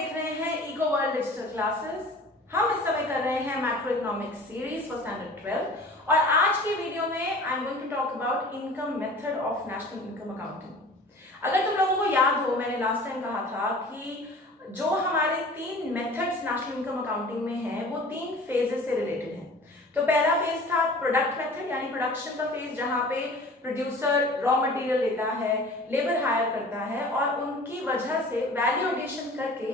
देख रहे हैं इको वर्ल्ड डिजिटल क्लासेस। हम इस समय कर रहे हैं macro economics series for standard 12 और आज के वीडियो में I am going to talk about income method of national income accounting. अगर तुम लोगों को याद हो, मैंने लास्ट टाइम कहा था कि जो हमारे 3 मेथड्स नेशनल इनकम अकाउंटिंग में हैं वो 3 फेजेस से रिलेटेड हैं। तो पहला फेज था प्रोडक्ट मेथड यानी प्रोडक्शन का फेज, जहां पे प्रोड्यूसर रॉ मटेरियल लेता है, लेबर हायर करता है और उनकी वजह से वैल्यू एडिशन करके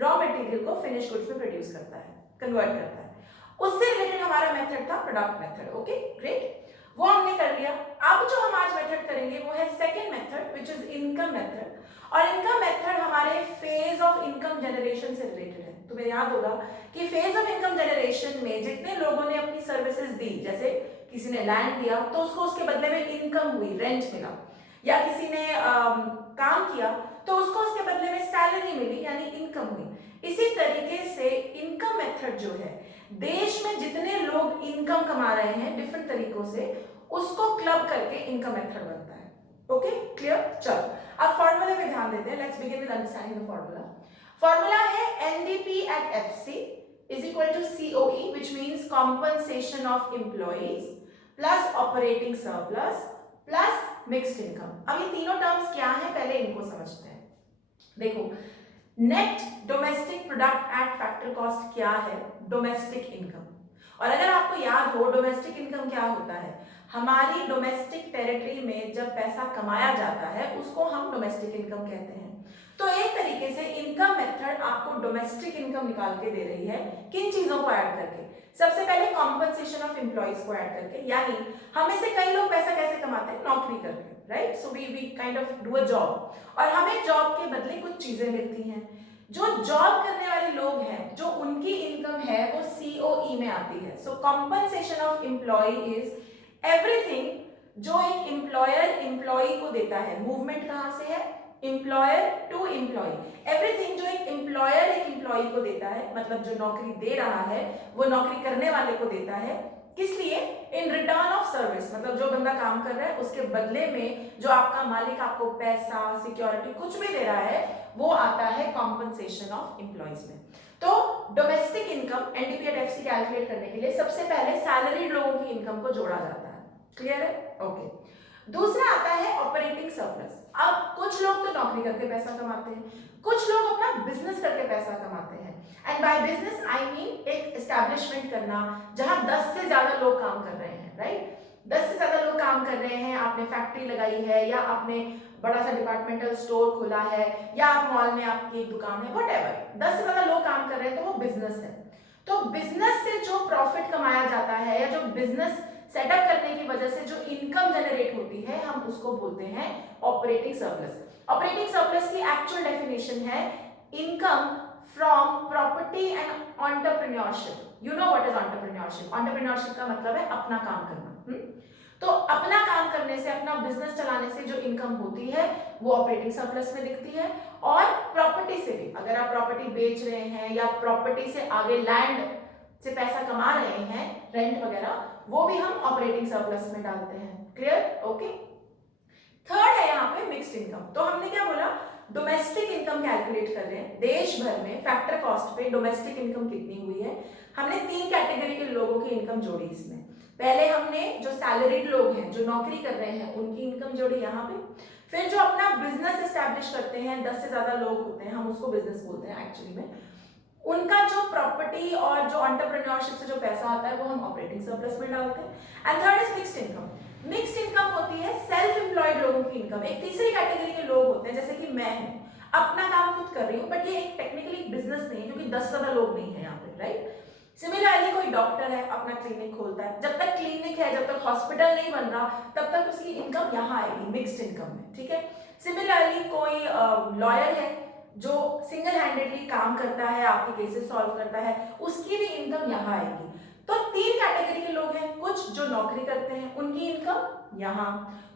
रॉ मटेरियल को फिनिश गुड्स में प्रोड्यूस करता है, कन्वर्ट करता है। उससे रिलेटेड हमारा मेथड था प्रोडक्ट मेथड। ओके ग्रेट, वो हमने कर लिया। अब जो हम आज मेथड करेंगे वो है second method which is income method. और इनकम मेथड हमारे फेज ऑफ इनकम जनरेशन से रिलेटेड है। तुम्हें याद होगा कि फेज ऑफ इनकम जनरेशन में जितने लोगों ने अपनी सर्विसेज दी, जैसे किसी ने लैंड दिया तो उसको उसके बदले में इनकम हुई, रेंट मिला, या किसी ने काम किया तो उसको उसके बदले में सैलरी मिली यानी इनकम हुई। इसी तरीके से इनकम मेथड जो है, देश में जितने लोग इनकम कमा रहे हैं डिफरेंट तरीकों से, उसको क्लब करके इनकम मेथड बनता है। Okay clear? चलो अब फॉर्मूले पे ध्यान देते हैं। Let's begin with understanding the formula. Formula है NDP at FC is equal to COE, which means compensation of employees plus operating surplus plus mixed income। अब ये तीनों टर्म्स क्या हैं, पहले इनको समझते हैं। देखो, net domestic product at factor cost क्या है? Domestic income. और अगर आपको याद हो डोमेस्टिक इनकम क्या होता है, हमारी डोमेस्टिक टेरिटरी में जब पैसा कमाया जाता है उसको हम डोमेस्टिक इनकम कहते हैं। तो एक तरीके से इनकम मेथड आपको डोमेस्टिक इनकम निकाल के दे रही है। किन चीजों को ऐड करके? सबसे पहले कॉम्पनसेशन ऑफ एम्प्लॉइज को ऐड करके, यानी हम में से कई लोग पैसा कैसे कमाते हैं? नौकरी करके, right? So we kind of do a job और हमें जॉब के बदले कुछ चीजें मिलती हैं। जो जॉब करने वाले लोग हैं, जो उनकी इनकम है वो COE में आती है। So compensation of employ is everything जो एक एम्प्लॉयर एम्प्लॉय को देता है। मूवमेंट कहां से है? Employer to employ. एवरीथिंग जो एक एम्प्लॉयर एक एम्प्लॉय को देता है, मतलब जो नौकरी दे रहा है वो नौकरी करने वाले को देता है। किस लिए? इन रिटर्न ऑफ सर्विस, मतलब जो बंदा काम कर रहा है उसके बदले में जो आपका मालिक आपको पैसा, सिक्योरिटी कुछ भी दे रहा है, वो आता है कॉम्पनसेशन ऑफ एम्प्लॉइज में। तो domestic income NDP at FC calculate करने के लिए सबसे पहले सैलरीड लोगों की इनकम को जोड़ा जाता है। क्लियर है? ओके। दूसरा आता है ऑपरेटिंग सरप्लस। अब कुछ लोग तो नौकरी करके पैसा कमाते हैं, कुछ लोग अपना बिजनेस करके पैसा कमाते हैं। And by business I mean एक एस्टैब्लिशमेंट करना जहां 10 से ज्यादा लोग काम कर रहे हैं, राइट? 10 से ज्यादा लोग काम कर रहे हैं, आपने फैक्ट्री लगाई है या आपने बड़ा सा डिपार्टमेंटल स्टोर खोला है या आप मॉल में आपकी एक दुकान है, व्हाटएवर, 10 से ज्यादा लोग काम कर रहे हैं तो वो बिजनेस है। तो बिजनेस से जो प्रॉफिट कमाया जाता है या जो बिजनेस सेटअप करने की वजह से जो इनकम जनरेट होती है, हम उसको बोलते हैं ऑपरेटिंग सरप्लस। ऑपरेटिंग सरप्लस की एक्चुअल डेफिनेशन है income from property and entrepreneurship. You know what is entrepreneurship? Entrepreneurship का मतलब है अपना काम करना। तो अपना काम करने से, अपना बिजनेस चलाने से जो इनकम होती है वो ऑपरेटिंग सरप्लस में दिखती है। और प्रॉपर्टी से भी, अगर आप प्रॉपर्टी बेच रहे हैं या प्रॉपर्टी से आगे लैंड से पैसा कमा रहे हैं, रेंट वगैरह, वो भी हम ऑपरेटिंग सरप्लस में डालते हैं। क्लियर? ओके। थर्ड है यहाँ पे मिक्स्ड इनकम। तो हमने क्या बोला? डोमेस्टिक इनकम कैलकुलेट कर रहे हैं, देश भर में फैक्टर कॉस्ट पे डोमेस्टिक इनकम कितनी हुई है। हमने 3 कैटेगरी के लोगों की इनकम जोड़ी इसमें। पहले हमने जो सैलरीड लोग हैं, जो नौकरी कर रहे हैं, उनकी इनकम जोड़ी यहाँ पे। फिर जो अपना बिजनेस एस्टैब्लिश करते हैं, 10 से ज्यादा लोग होते हैं, हम उसको बिजनेस बोलते हैं एक्चुअली में, उनका जो प्रॉपर्टी और जो एंटरप्रेन्योरशिप से जो पैसा आता है वो हम ऑपरेटिंग सरप्लस में डालते हैं। And third is mixed income. Mixed income होती है सेल्फ एम्प्लॉयड लोगों की इनकम। एक तीसरी कैटेगरी के लोग होते हैं, जैसे कि मैं हूं, अपना काम खुद कर रही हूँ, बट ये एक टेक्निकली बिजनेस नहीं है क्योंकि 10 से ज्यादा लोग नहीं है यहाँ पे, राइट? सिमिलरली कोई डॉक्टर है, अपना क्लिनिक खोलता है, जब तक क्लिनिक है, जब तक हॉस्पिटल नहीं बन रहा, तब तक उसकी इनकम यहाँ आएगी मिक्स्ड इनकम में। ठीक है? सिमिलरली कोई लॉयर है जो सिंगल हैंडेडली काम करता है, आपके केसेस सॉल्व करता है, उसकी भी इनकम यहाँ आएगी। तो 3 कैटेगरी के लोग हैं, कुछ जो नौकरी करते हैं उनकी इनकम यहाँ,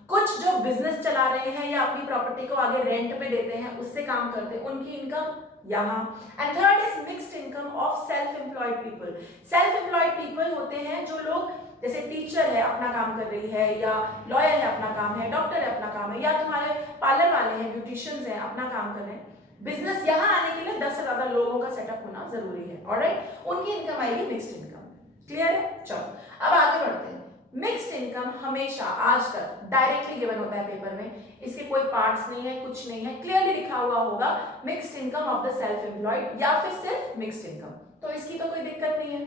कुछ जो बिजनेस चला रहे हैं या अपनी प्रॉपर्टी को आगे रेंट पे देते हैं, उससे काम करते हैं, उनकी इनकम यहाँ। And third is mixed income of self employed people. Self employed people होते हैं जो लोग, जैसे टीचर है अपना काम कर रही है, या लॉयर है अपना काम है, डॉक्टर है अपना काम है, या तुम्हारे पार्लर वाले हैं, ब्यूटिशियंस हैं अपना काम कर रहे हैं। बिजनेस यहाँ आने के लिए 10 से ज्यादा लोगों का सेटअप होना जरूरी है। ऑलराइट, उनकी इनकम आएगी मिक्स्ड इनकम। क्लियर है? चलो अब आगे बढ़ते हैं। मिक्स्ड इनकम हमेशा आज तक डायरेक्टली गिवन होता है पेपर में, इसके कोई पार्ट्स नहीं है, कुछ नहीं है, क्लियरली लिखा हुआ होगा mixed income of the self employed या फिर सिर्फ मिक्स्ड इनकम, तो इसकी तो कोई दिक्कत नहीं है।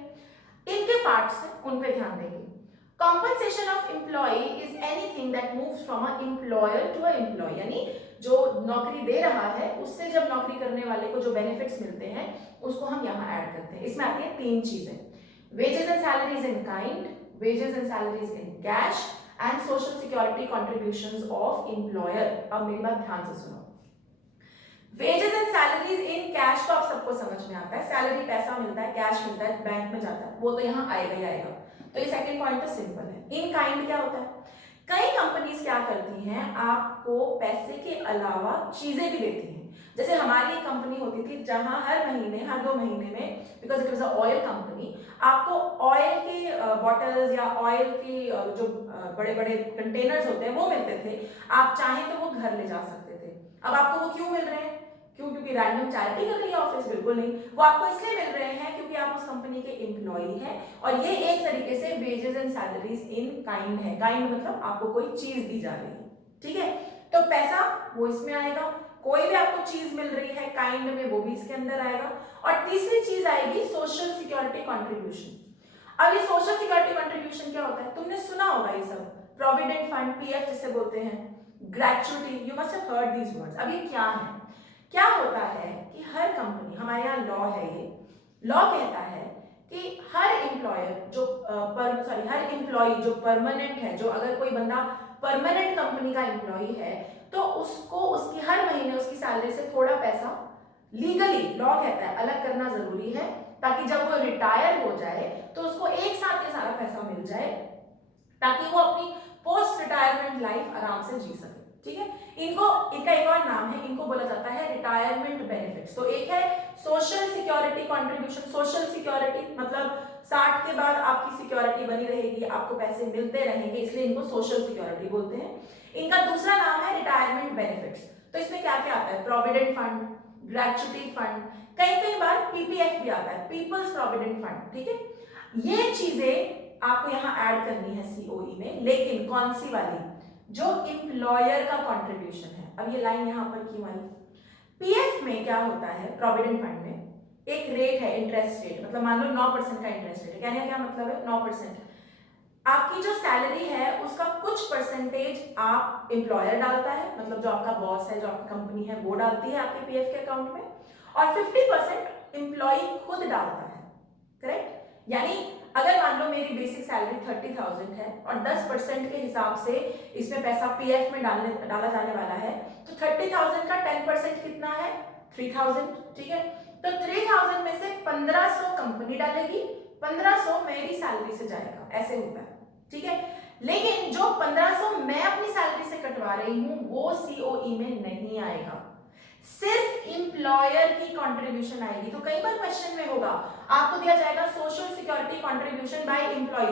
इनके पार्ट्स हैं, उन पे ध्यान देंगे। Compensation of employee is anything that moves from an employer to an employee, यानी जो नौकरी दे रहा है उससे जब नौकरी करने वाले को जो बेनिफिट्स मिलते हैं उसको हम यहाँ ऐड करते हैं। इसमें आती है 3 चीजें, wages and salaries in kind, wages and salaries in cash and social security contributions of employer। अब मेरी बात ध्यान से सुनो। Wages and salaries in cash तो आप सबको समझ में आता है, सैलरी पैसा मिलता है, कैश मिलता है, बैंक में जाता है, वो तो यहाँ आएगा ही आएगा। तो ये सेकंड पॉइंट तो सिंपल है। इन काइंड क्या होता है? कई कंपनीज क्या करती हैं, आपको पैसे के अलावा चीजें भी देती हैं। जैसे हमारी एक कंपनी होती थी जहां हर महीने, हर 2 महीने में, because it was a oil company, आपको ऑयल के बॉटल्स या ऑयल की जो बड़े बड़े कंटेनर्स होते हैं वो मिलते थे। आप चाहें तो वो घर ले जा सकते थे। अब आपको वो क्यों मिल रहे हैं? क्योंकि रैंडम चैरिटी कर रही है ऑफिस? बिल्कुल नहीं, वो आपको इसलिए मिल रहे हैं क्योंकि आप उस कंपनी के एम्प्लॉई हैं और ये एक तरीके से wages and salaries in kind है। काइंड मतलब आपको कोई चीज दी जा रही है, ठीक है? तो पैसा वो इसमें आएगा, कोई भी आपको चीज मिल रही है काइंड में वो भी इसके अंदर आएगा, और तीसरी चीज आएगी सोशल सिक्योरिटी कंट्रीब्यूशन। अब ये सोशल सिक्योरिटी कंट्रीब्यूशन क्या होता है? तुमने सुना होगा ये सब, प्रोविडेंट फंड, पीएफ जिसे बोलते हैं, gratuity, you must have heard these words. अब ये क्या है? क्या होता है कि हर कंपनी, हमारे यहाँ लॉ है, ये लॉ कहता है कि हर एम्प्लॉयर जो हर एम्प्लॉई जो परमानेंट है, जो अगर कोई बंदा परमानेंट कंपनी का एम्प्लॉई है तो उसको उसकी हर महीने उसकी सैलरी से थोड़ा पैसा लीगली, लॉ कहता है, अलग करना जरूरी है, ताकि जब वो रिटायर हो जाए तो उसको एक साथ ये सारा पैसा मिल जाए, ताकि वो अपनी पोस्ट रिटायरमेंट लाइफ आराम से जी सके। ठीक है? इनका एक और नाम है, इनको बोला जाता है रिटायरमेंट बेनिफिट्स। तो एक है social security contribution. Social security मतलब 60 के बाद आपकी सिक्योरिटी बनी रहेगी, आपको पैसे मिलते रहेंगे, इसलिए इनको सोशल सिक्योरिटी बोलते हैं। इनका दूसरा नाम है रिटायरमेंट बेनिफिट्स। तो इसमें क्या क्या आता है? प्रोविडेंट फंड, ग्रेचुइटी फंड, कई बार पीपीएफ भी आता है, पीपल्स प्रोविडेंट फंड। ठीक है? ये चीजें आपको यहाँ ऐड करनी है सीओई में, लेकिन कौन सी वाली? जो एम्प्लॉयर का कंट्रीब्यूशन है। अब ये लाइन यहां पर क्यों आई? पीएफ में क्या होता है, प्रोविडेंट फंड में एक रेट है, इंटरेस्ट रेट, मतलब मान लो 9% का इंटरेस्ट रेट है। कहने का क्या मतलब है? 9%। आपकी जो सैलरी है उसका कुछ परसेंटेज आप एम्प्लॉयर डालता है, मतलब जो आपका बॉस है, जो आपकी कंपनी है, वो डालती है आपके पीएफ के अकाउंट में, और 50% एम्प्लॉय खुद डालता है। करेक्ट? यानी अगर मान लो मेरी बेसिक सैलरी 30,000 है और 10% के हिसाब से इसमें पैसा पीएफ में डाला जाने वाला है, तो 30,000 का 10% कितना है? 3,000। ठीक है? तो 3,000 में से 1,500 कंपनी डालेगी, 1,500 मेरी सैलरी से जाएगा, ऐसे होता है। ठीक है? लेकिन जो 1,500 मैं अपनी सैलरी से कटवा रही हूं वो सीओई में नहीं आएगा, सिर्फ एम्प्लॉयर की कंट्रीब्यूशन आएगी। तो कई बार क्वेश्चन में होगा, आपको दिया जाएगा social security contribution by employ.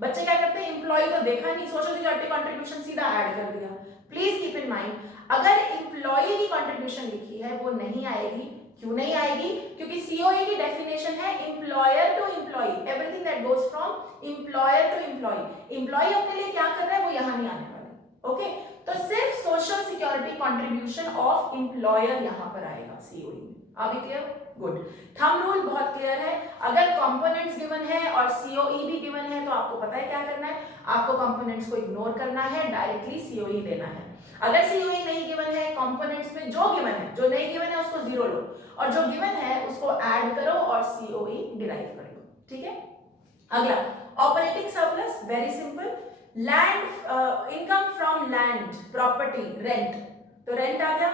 बच्चे क्या करते हैं? एम्प्लॉय तो देखा नहीं, सोशल सिक्योरिटी कंट्रीब्यूशन सीधा ऐड कर दिया। प्लीज कीप इन माइंड, अगर एम्प्लॉय की कंट्रीब्यूशन लिखी है वो नहीं आएगी। क्यों नहीं आएगी? क्योंकि सीओए की डेफिनेशन है employer to employ, everything that goes from employer to employ. Employ अपने लिए क्या कर रहा है वो यहां नहीं आने वाले। ओके? तो सिर्फ social security contribution of employer यहां पर आएगा सीओई में। अभी क्लियर? गुड। थंब रूल बहुत क्लियर है, अगर कंपोनेंट्स गिवन है और सीओई भी गिवन है तो आपको पता है क्या करना है, आपको कंपोनेंट्स को इग्नोर करना है, डायरेक्टली सीओई देना है। अगर सीओई नहीं गिवन है, कंपोनेंट्स में जो गिवन है, जो नहीं गिवन है उसको 0 लो, और जो गिवन है उसको ऐड करो और सीओई डिराइव कर लो। ठीक है? अगला operating surplus, very simple. Land, income from land, property, rent, तो रेंट आ गया।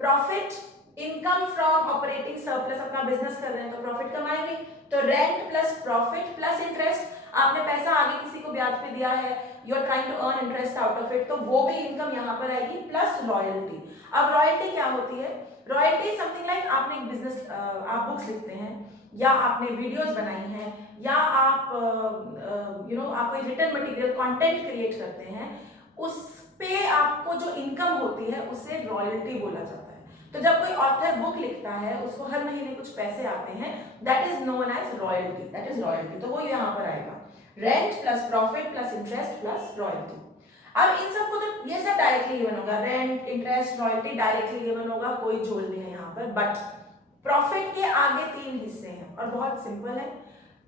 Profit, income from operating surplus, अपना बिजनेस कर रहे हैं तो प्रॉफिट कमाएंगे, तो rent plus profit plus interest. आपने पैसा आगे किसी को ब्याज पे दिया है, you are trying to earn interest out of it, तो वो भी इनकम यहां पर आएगी, प्लस रॉयल्टी। अब रॉयल्टी क्या होती है? रॉयल्टी समथिंग लाइक आपने एक बिजनेस, आप बुक्स लिखते हैं या आपने वीडियोस बनाई हैं या आप आप कोई रिटन मटेरियल कंटेंट क्रिएट करते हैं, उस पे आपको जो इनकम होती है उसे रॉयल्टी बोला जाता है। तो जब कोई ऑथर बुक लिखता है उसको हर महीने कुछ पैसे आते हैं, that is known as royalty, that is royalty. तो वो यहाँ पर आएगा, rent plus profit plus interest plus royalty. अब इन सबको तो ये सब डायरेक्टली गिवन होगा, rent interest royalty directly given होगा, कोई झोल नहीं है यहाँ पर। बट प्रॉफिट के आगे 3 हिस्से हैं और बहुत सिंपल है।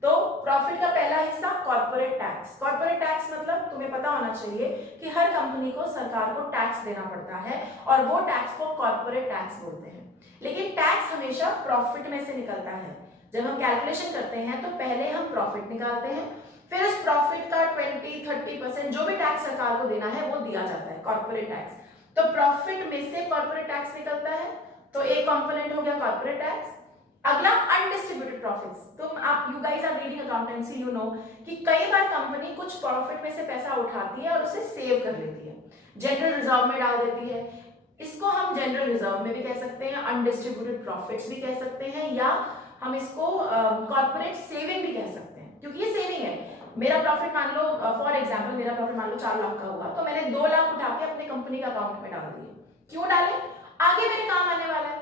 तो प्रॉफिट का पहला हिस्सा कॉर्पोरेट टैक्स। कॉर्पोरेट टैक्स मतलब तुम्हें पता होना चाहिए कि हर कंपनी को सरकार को टैक्स देना पड़ता है और वो टैक्स को कॉर्पोरेट टैक्स बोलते हैं। लेकिन टैक्स हमेशा प्रॉफिट में से निकलता है। जब हम कैलकुलेशन करते हैं तो पहले हम प्रॉफिट निकालते हैं, फिर उस प्रॉफिट का 20-30% जो भी टैक्स सरकार को देना है वो दिया जाता है, कॉर्पोरेट टैक्स। तो प्रॉफिट में से कॉर्पोरेट टैक्स निकलता है, तो एक कंपोनेंट हो गया कॉर्पोरेट टैक्स। अगला अनडिस्ट्रीब्यूटेड प्रॉफिट्स। तुम आप you guys are reading accountancy, you know कि कई बार कंपनी कुछ प्रॉफिट में से पैसा उठाती है और उसे सेव कर लेती है, जनरल रिजर्व में डाल देती है। इसको हम जनरल रिजर्व में भी कह सकते हैं, अनडिस्ट्रीब्यूटेड प्रॉफिट्स भी कह सकते हैं, या हम इसको कॉर्पोरेट सेविंग भी कह सकते हैं, क्योंकि ये सेविंग है। मेरा प्रॉफिट मान लो, फॉर एग्जांपल मेरा प्रॉफिट मान लो 4 लाख का हुआ, तो मैंने 2 लाख उठा के अपने कंपनी के अकाउंट में डाल दिए। क्यों डाले? आगे मेरे काम आने वाला है।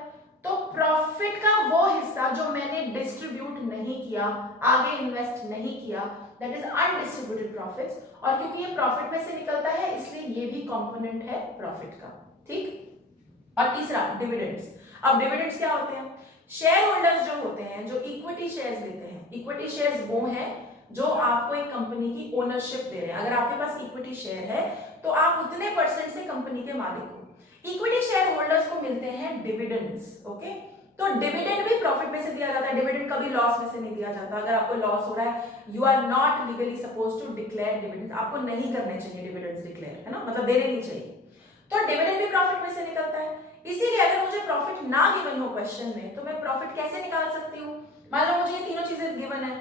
तो प्रॉफिट का वो हिस्सा जो मैंने डिस्ट्रीब्यूट नहीं किया, आगे इन्वेस्ट नहीं किया, दैट इज अनडिस्ट्रीब्यूटेड प्रॉफिट्स। और क्योंकि ये प्रॉफिट में से निकलता है इसलिए ये भी कंपोनेंट है प्रॉफिट का, ठीक। और तीसरा डिविडेंड्स। अब डिविडेंड्स क्या होते हैं? शेयर होल्डर्स जो होते हैं, जो इक्विटी शेयर्स देते हैं, इक्विटी शेयर्स वो हैं जो आपको एक कंपनी की ओनरशिप दे रहे हैं। अगर आपके पास इक्विटी शेयर है तो आप उतने परसेंट से कंपनी के मालिक हो। इक्विटी शेयर होल्डर्स को मिलते हैं डिविडेंड्स, ओके। तो डिविडेंड भी प्रॉफिट में से दिया जाता है, डिविडेंड कभी लॉस में से नहीं दिया जाता। अगर आपको लॉस हो रहा है, you are not legally supposed to declare dividends, आपको नहीं करने चाहिए डिविडेंड्स डिक्लेयर, है ना, मतलब देने नहीं चाहिए। तो डिविडेंड भी प्रॉफिट में से निकलता है। इसीलिए अगर मुझे प्रॉफिट ना गिवन हो क्वेश्चन में तो मैं प्रॉफिट कैसे निकाल सकती हूँ? मान लो मुझे ये तीनों चीजें गिवन है,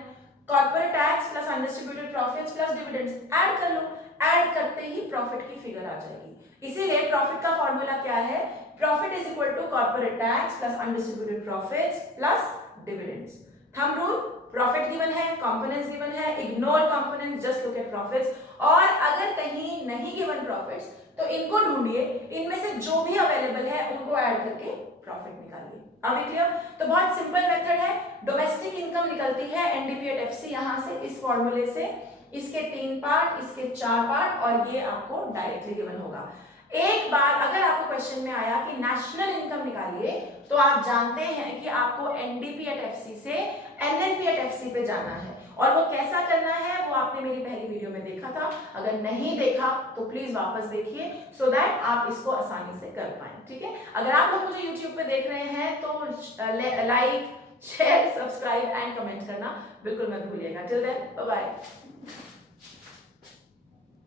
corporate tax plus undistributed profits plus dividends, add कर लो। ऐड करते ही प्रॉफिट की फिगर आ जाएगी। इसीलिए प्रॉफिट का फॉर्मूला क्या है? Profit is equal to corporate tax plus undistributed profits plus dividends. Thumb rule, profit given है, कंपोनेंट्स गिवन है, ignore components, just look at profits. और अगर कहीं नहीं गिवन प्रॉफिट्स तो इनको ढूंढिए, इनमें से जो भी अवेलेबल है उनको ऐड करके प्रॉफिट निकालिए। अभी क्लियर? तो बहुत सिंपल मेथड है। डोमेस्टिक इनकम निकलती है एनडीपी एट एफसी, यहां से इस फॉर्मूले से, इसके 3 पार्ट, इसके 4 पार्ट, और ये आपको डायरेक्टली गिवन होगा। एक बार अगर आपको क्वेश्चन में आया कि नेशनल इनकम निकालिए, तो आप जानते हैं कि आपको एनडीपी एट एफसी से एनएनपी एट एफसी पे जाना है। और वो कैसा करना है वो आपने मेरी पहली वीडियो में देखा था। अगर नहीं देखा तो प्लीज वापस देखिए, सो दैट आप इसको आसानी से कर पाए, ठीक है। अगर आप लोग मुझे यूट्यूब पे देख रहे हैं तो like, share, subscribe and comment करना बिल्कुल मत भूलिएगा। Till then bye bye.